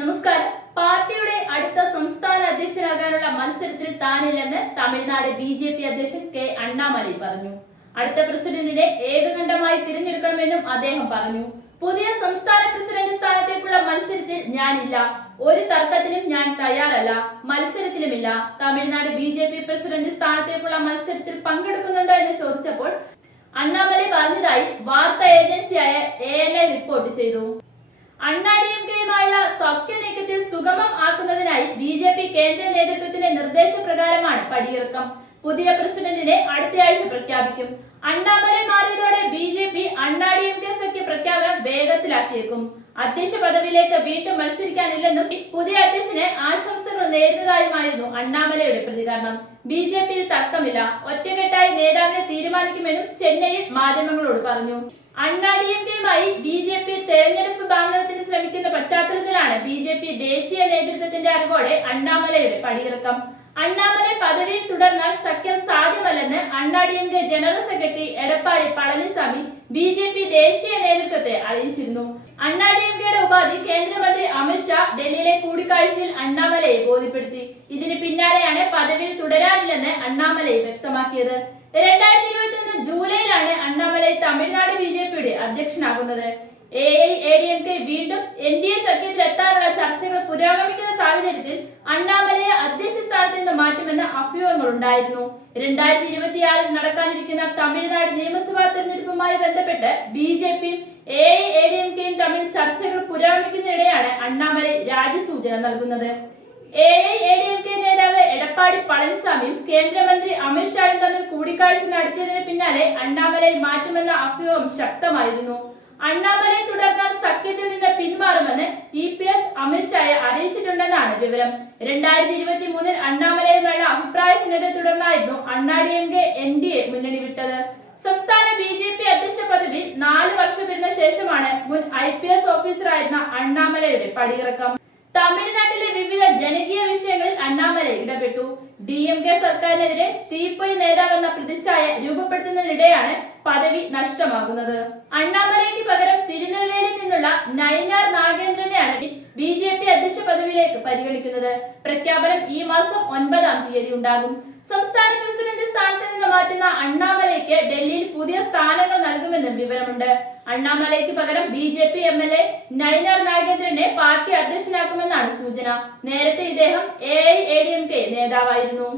നമസ്കാരം. പാർട്ടിയുടെ അടുത്ത സംസ്ഥാന അധ്യക്ഷനാകാനുള്ള മത്സരത്തിൽ താനില്ലെന്ന് തമിഴ്നാട് ബി ജെ പി അധ്യക്ഷൻ കെ അണ്ണാമലൈ പറഞ്ഞു. അടുത്ത പ്രസിഡന്റിനെ ഏകകണ്ഠമായി തിരഞ്ഞെടുക്കണമെന്നും അദ്ദേഹം പറഞ്ഞു. പുതിയ സംസ്ഥാന പ്രസിഡന്റ് സ്ഥാനത്തേക്കുള്ള മത്സരത്തിൽ ഞാനില്ല. ഒരു തർക്കത്തിനും ഞാൻ തയ്യാറല്ല. മത്സരത്തിലുമില്ല. Tamil Nadu B J P president സ്ഥാനത്തേക്കുള്ള മത്സരത്തിൽ പങ്കെടുക്കുന്നുണ്ടോ എന്ന് ചോദിച്ചപ്പോൾ അണ്ണാമലൈ പറഞ്ഞതായി വാർത്താ ഏജൻസിയായ എ എൻ ഐ റിപ്പോർട്ട് ചെയ്തു. അണ്ണാ ഡി സഖ്യ നീക്കത്തിൽ സുഗമം ആക്കുന്നതിനായി ബി ജെ പി കേന്ദ്ര നേതൃത്വത്തിന്റെ നിർദ്ദേശപ്രകാരമാണ് പടിയിറക്കം. പുതിയ പ്രസിഡന്റിനെ അടുത്തയാഴ്ച പ്രഖ്യാപിക്കും. Annamalai മാറിയതോടെ B J P Anna K സഖ്യ പ്രഖ്യാപനം വേഗത്തിലാക്കിയേക്കും. അധ്യക്ഷ പദവിയിലേക്ക് വീണ്ടും മത്സരിക്കാനില്ലെന്നും പുതിയ അധ്യക്ഷന് ആശംസകൾ നേരുന്നതായുമായിരുന്നു അണ്ണാമലയുടെ പ്രതികരണം. ബി ജെ പിയിൽ തക്കമില്ല ഒറ്റക്കെട്ടായി നേതാവിനെ തീരുമാനിക്കുമെന്നും ചെന്നൈയിൽ മാധ്യമങ്ങളോട് പറഞ്ഞു. അണ്ണാ എം കെയുമായി ബി ജെ പി തെരഞ്ഞെടുപ്പ് ബാന്ധവത്തിന് ശ്രമിക്കുന്ന പശ്ചാത്തലത്തിലാണ് ബി ജെ പി ദേശീയ നേതൃത്വത്തിന്റെ അറിവോടെ അണ്ണാമലയുടെ പടിയിറക്കം. അണ്ണാമല പദവിയിൽ തുടർന്നാൽ സഖ്യം സാധ്യമല്ലെന്ന് Anna M K general secretary Edappadi Palaniswami B J P ദേശീയ നേതൃത്വത്തെ അറിയിച്ചിരുന്നു. അണ്ണാ എം കെയുടെ ഉപാധി കേന്ദ്രമന്ത്രി അമിത്ഷാ ഡൽഹിയിലെ കൂടിക്കാഴ്ചയിൽ അണ്ണാമലയെ ബോധ്യപ്പെടുത്തി. ഇതിന് പിന്നാലെയാണ് പദവിയിൽ തുടരാനില്ലെന്ന് അണ്ണാമലയെ വ്യക്തമാക്കിയത്. രണ്ടായിരത്തി ഇരുപത്തി ഒന്ന് ജൂലൈയിലാണ് Annamalai Tamil Nadu അധ്യക്ഷനാകുന്നത്. A I D M K വീണ്ടും എൻ ഡി എ സഖ്യത്തിൽ എത്താനുള്ള ചർച്ചകൾ പുരോഗമിക്കുന്ന സാഹചര്യത്തിൽ അണ്ണാമലയെ അധ്യക്ഷ സ്ഥാനത്ത് നിന്ന് മാറ്റുമെന്ന അഭ്യൂഹങ്ങൾ ഉണ്ടായിരുന്നു രണ്ടായിരത്തി ഇരുപത്തിയാറിൽ നടക്കാനിരിക്കുന്ന തമിഴ്നാട് നിയമസഭാ തെരഞ്ഞെടുപ്പുമായി ബന്ധപ്പെട്ട് ബി ജെ പിയും എ ഐ ഡി എം കെയും തമ്മിൽ ചർച്ചകൾ പുരോഗമിക്കുന്നതിനിടെയാണ് അണ്ണാമലൈ രാജ്യസൂചന നൽകുന്നത്. A I D M K Edappadi പളനിസ്വാമിയും കേന്ദ്രമന്ത്രി അമിത്ഷായും തമ്മിൽ കൂടിക്കാഴ്ച നടത്തിയതിന് പിന്നാലെ അണ്ണാമലയിൽ മാറ്റുമെന്ന അഭ്യൂഹം ശക്തമായിരുന്നു. അണ്ണാമലയെ തുടർന്നാൽ സഖ്യത്തിൽ നിന്ന് പിന്മാറുമെന്ന് ഇ പി എസ് അമിത്ഷായെ അറിയിച്ചിട്ടുണ്ടെന്നാണ് വിവരം. രണ്ടായിരത്തി ഇരുപത്തി മൂന്നിൽ അണ്ണാമലയുമായുള്ള അഭിപ്രായ ഭിന്നതയെ തുടർന്നായിരുന്നു Anna D M K N D A മുന്നണി വിട്ടത്. സംസ്ഥാന ബി ജെ പി അധ്യക്ഷ പദവി നാല് വർഷം വരുന്ന ശേഷമാണ് മുൻ ഐ പി എസ് ഓഫീസറായിരുന്ന അണ്ണാമലയുടെ പടിയിറക്കം. തമിഴ്നാട്ടിലെ വിവിധ ജനകീയ വിഷയങ്ങളിൽ അണ്ണാമലൈ ഇടപെട്ടു. ഡി എം കെ സർക്കാരിനെതിരെ തീപ്പൊരി നേതാവെന്ന പ്രതിച്ഛായ രൂപപ്പെടുത്തുന്നതിനിടെയാണ് പദവി നഷ്ടമാകുന്നത്. അണ്ണാമലൈക്ക് പകരം തിരുനെൽവേലിയിൽ നിന്നുള്ള നൈനാർ നാഗേന്ദ്രനെയാണ് ബി ജെ പി അധ്യക്ഷ പദവിയിലേക്ക് പരിഗണിക്കുന്നത്. പ്രഖ്യാപനം ഈ മാസം ഒൻപതാം തീയതി ഉണ്ടാകും. സംസ്ഥാന പ്രസിഡന്റ് സ്ഥാനത്ത് നിന്ന് മാറ്റുന്ന അണ്ണാമലയ്ക്ക് ഡൽഹിയിൽ പുതിയ സ്ഥാനങ്ങൾ നൽകുമെന്നും വിവരമുണ്ട്. അണ്ണാമലയ്ക്ക് പകരം B J P M L A Nainar നാഗേന്ദ്രനെ party അധ്യക്ഷനാക്കുമെന്നാണ് സൂചന. നേരത്തെ ഇദ്ദേഹം A I A D M K നേതാവായിരുന്നു.